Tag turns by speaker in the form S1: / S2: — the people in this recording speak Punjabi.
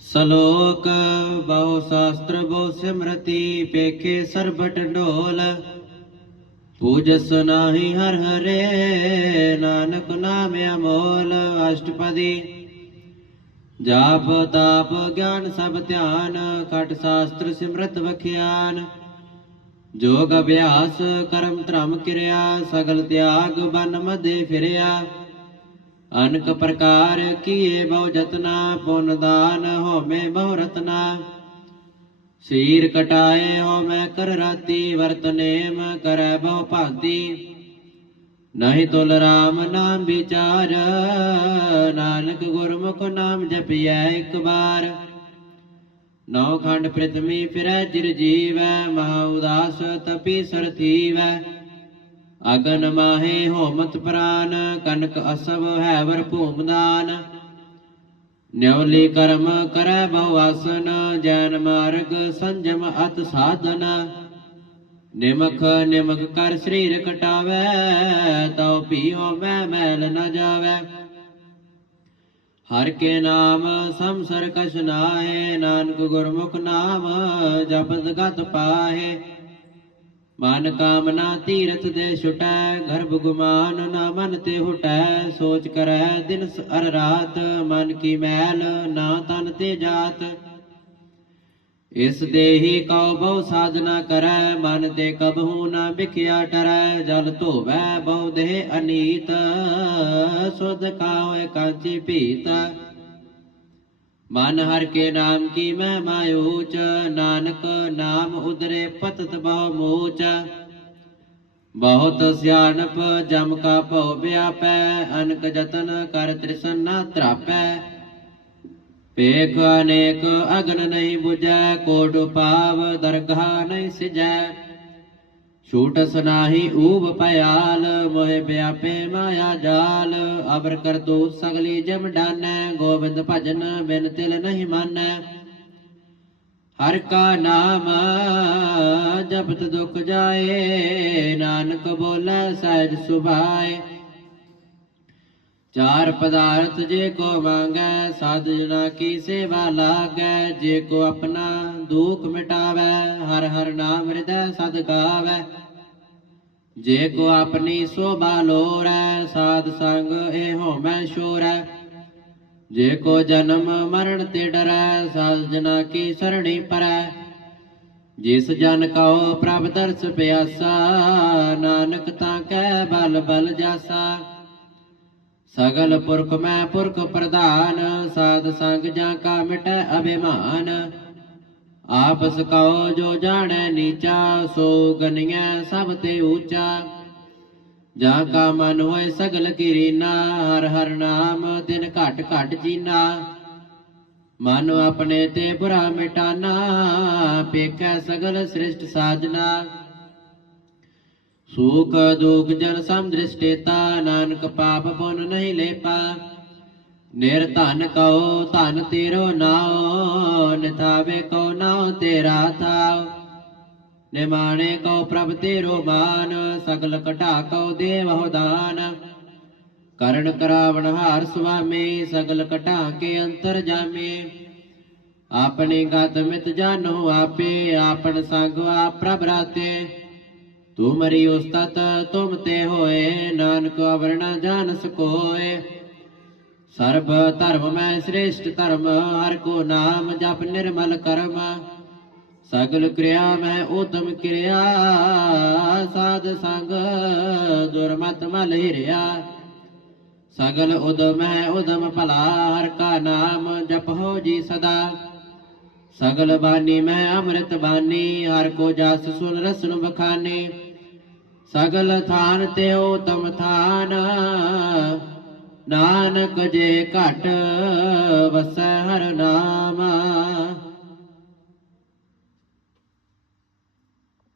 S1: ਸਲੋਕ ਬਹੁ ਸ਼ਾਸਤਰ ਬਹੁ ਸਿਮਰਤੀ, ਪੇਖੇ ਸਰਬਟ ਢੋਲ। ਪੂਜਸ ਨਾਹੀ ਹਰ ਹਰੇ, ਨਾਨਕ ਨਾਮ ਅਮੋਲ। ਅਸ਼ਟਪਦੀ ਜਾਪ ਤਾਪ ਗਿਆਨ ਸਭ ਧਿਆਨ ਖਟ ਸ਼ਾਸਤਰ ਸਿਮਰਤ ਵਖਿਆਨ। ਜੋਗ ਅਭਿਆਸ ਕਰਮ ਧਰਮ ਕਿਰਿਆ, ਸਗਲ ਤਿਆਗ ਬਨ ਮਦੇ ਫਿਰਿਆ। ਅਨਕ ਪ੍ਰਕਾਰ ਕੀਏ ਬਹੁ ਜਤਨਾ ਪੁੰਨ ਦਾਨ ਹੋਮੇ ਬਹੁ ਰਤਨਾ। ਸੀਰ ਕਟਾਏ ਹੋਮੈ ਕਰ ਰਾਤੀ, ਵਰਤ ਕਰੈ ਬਹੁ ਭਾਂਤੀ। ਨਹੀਂ ਤੁਲ ਰਾਮ ਨਾਮ ਵਿਚਾਰ, ਨਾਨਕ ਗੁਰਮੁਖ ਨਾਮ ਜਪਿਐ ਇੱਕ ਵਾਰ। ਨੌ ਖੰਡ ਪ੍ਰਿਥਵੀ ਫਿਰੈ ਜਿਰ ਜੀਵੈ, ਮਹਾ ਉਦਾਸ ਤਪੀ ਸਰ ਅਗਨ ਮਾਹੇ ਹੋਮਤ ਪ੍ਰਾਨ, ਕਨਕ ਅਸਬ ਹੈਵਰ ਭੂਮਦਾਨ ਨਿਉਲੀ ਕਰਮ ਕਰੈ ਬਹੁ ਆਸਨ, ਜੈਨ ਮਾਰਗ ਸੰਜਮ ਅਤ ਸਾਧਨ। ਨਿਮਖ ਨਿਮਖ ਕਰ ਸਰੀਰ ਕਟਾਵੈ, ਤਉ ਪੀਓ ਮੈਂ ਮੈਲ ਨ ਜਾਵੈ। ਹਰ ਕੇ ਨਾਮ ਸੰਸਰ ਕਛ ਨਾਏ ਨਾਨਕ ਗੁਰਮੁਖ ਨਾਮ ਜਪਤ ਗਤ ਪਾਹੇ। ਮਨ ਕਾਮਨਾ ਤੀਰਥ ਦੇ ਛੁਟੈ, ਗਰਭ ਗੁਮਾਨ ਨਾ ਮਨ ਤੇ ਹੁਟੈ, ਸੋਚ ਕਰੈ ਦਿਨ ਅਰ ਰਾਤ, ਮਨ ਕੀ ਮੈਲ ਨਾ ਤਨ ਤੇ ਜਾਤ। ਇਸ ਦੇਹੀ ਕਉ ਬਹੁ ਸਾਧਨਾ ਕਰੈ, ਮਨ ਤੇ ਕਬਹੂ ਨਾ ਵਿਖਿਆ ਟਰੈ, ਜਲ ਧੋਵੈ ਬਹੁ ਦੇਹ ਅਨੀਤ, ਸੁਧ ਕਾਉ ਕਾਂਚੀ ਭੀਤ। ਮਨ ਹਰ ਕੇ ਨਾਮ ਕੀ ਮਹਿਮਾ ਊਚ, ਨਾਨਕ ਨਾਮ ਉਦਰੇ ਪਤਤ ਬਹੁ ਮੋਚ। ਬਹੁਤ ਸਿਆਣਪ ਜਮ ਕਾ ਭਉ ਵਿਆਪੈ, ਅਨਕ ਜਤਨ ਕਰ ਤ੍ਰਿਸ਼ਨਾ ਨਾ ਤਰਾਪੈ। ਪੇਖ ਅਨੇਕ ਅਗਨ ਨਹੀਂ 부ਜੈ ਕੋਟ ਪਾਵ ਦਰਗਾਹ ਨਹੀਂ ਸਿਜੈ। ਛੂਟ ਸੁਨਾਹੀ ਊਬ ਪਿਆਲ ਮੋਹਿ ਵਿਆਪੇ ਮਾਇਆ ਜਾਲ। ਅਬਰ ਕਰ ਤੂ ਸਗਲੀ ਜਮ ਡਾਨੈ, ਗੋਬਿੰਦ ਭਜਨ ਬਿਨ ਤਿਲ ਨਹੀਂ ਮਾਨੈ। ਹਰ ਕਾ ਨਾਮ ਜਪਤ ਦੁਖ ਜਾਏ, ਨਾਨਕ ਬੋਲੇ ਸਹਿਜ ਸੁਭਾਏ। ਚਾਰ ਪਦਾਰਥ ਜੇ ਕੋ ਮੰਗੈ, ਸਾਧ ਜਨਾ ਕੀ ਸੇਵਾ ਲਾਗੈ, ਜੇ ਕੋ ਆਪਣਾ ਦੁਖ ਮਿਟਾਵੈ, ਹਰ ਹਰ ਨਾਮ ਹਿਰਦੈ ਸਦ ਗਾਵੈ। ਜੇ ਕੋ ਆਪਣੀ ਸੋਭਾ ਲੋਰੈ, ਸਾਧ ਸੰਗ ਇਹ ਹੋਮੈ ਸ਼ੋਰੈ ਜੇ ਕੋ ਜਨਮ ਮਰਨ ਤੇ ਡਰੈ, ਸਾਧ ਜਨਾ ਕੀ ਸਰਣੀ ਪਰੈ। ਜਿਸ ਜਨ ਕਉ ਪ੍ਰਭ ਦਰਸ ਪਿਆਸਾ, ਨਾਨਕ ਤਾਂ ਕੈ ਬਲ ਬਲ ਜਾਸਾ। ਸਗਲ ਪੁਰਖ ਮੈਂ ਪੁਰਖ ਪ੍ਰਧਾਨ, ਸਾਧ ਸੰਗ ਜਾਂ ਕਾ ਮਿਟੈ ਅਭਿਮਾਨ। ਆਪ ਕਉ ਜੋ ਜਾਣੈ ਨੀਚਾ, ਸੋ ਗਨਿਐ ਸਭ ਤੇ ਊਚਾ ਜਾਂ ਕਾ ਮਨ ਹੋਏ ਸਗਲ ਕੀਰੀਨਾ, ਹਰ ਹਰ ਨਾਮ ਦਿਨ ਘਟ ਘਟ ਜੀਨਾ। ਮਨ ਆਪਣੇ ਤੇ ਬੁਰਾ ਮਿਟਾਨਾ ਪੇਖੈ ਸਗਲ ਸ੍ਰਿਸ਼ਟ ਸਾਜਨਾ। ਸੁਖ ਦੁਖ ਜਨ ਸਮਦ੍ਰਿਸ਼ਟੇਤਾ ਨਾਨਕ ਪਾਪ ਪੁਨ ਨਹੀਂ ਲੇਪਾ। ਨਿਰ ਧਨ ਕਉ, ਧਨ ਤੇਰੋ ਨਾਉ ਨਿਥਾਵੇ ਕਉ ਨਾਉ ਤੇਰਾ ਥਾਉ। ਨਿਮਾਣੇ ਕਉ ਪ੍ਰਭ ਤੇਰੋ ਮਾਨ, ਸਗਲ ਘਟਾ ਕਉ ਦੇਵਹੁ ਦਾਨ। ਕਰਨ ਕਰਾਵਣ ਹਾਰ ਸੁਆਮੀ, ਸਗਲ ਕਟਾ ਕੇ ਅੰਤਰ ਜਾਮੇ। ਆਪਣੇ ਗਤ ਮਿਤ ਜਾਨੋ ਆਪੇ, ਆਪਣ ਸੰਗ ਆਪ ਪ੍ਰਭ ਰਾਤੇ। ਤੁਮਰੀ ਉਸਤਤ ਤੁਮ ਤੇ ਹੋਏ, ਨਾਨਕ ਅਵਰਣਾ ਜਾਣ ਸਕੋਏ। ਸਰਬ ਧਰਮ ਮੈਂ ਸ੍ਰੇਸ਼ਟ ਧਰਮ, ਹਰ ਕੋ ਨਾਮ ਜਪ ਨਿਰਮਲ ਕਰਮ। ਸਗਲ ਕਿਰਿਆ ਮੈਂ ਉਤਮ ਕਿਰਿਆ, ਸਾਧ ਸੰਗ ਦੁਰਮਤ ਮਲ ਹਿਰਿਆ। ਸਗਲ ਉਦਮ ਹੈ ਉਦਮ ਭਲਾ, ਹਰ ਕਾ ਨਾਮ ਜਪੋ ਜੀ ਸਦਾ। ਸਗਲ ਬਾਣੀ ਮੈਂ ਅੰਮ੍ਰਿਤ ਬਾਣੀ ਹਰ ਕੋ ਜਸ ਸੁਨ ਰਸਨ ਬਖਾਨੇ ਸਗਲ ਥਾਨ ਤੇ ਉਤਮ ਥਾਨ ਨਾਨਕ ਜੇ ਘਟ ਵਸੈ ਹਰ ਨਾਮਾ।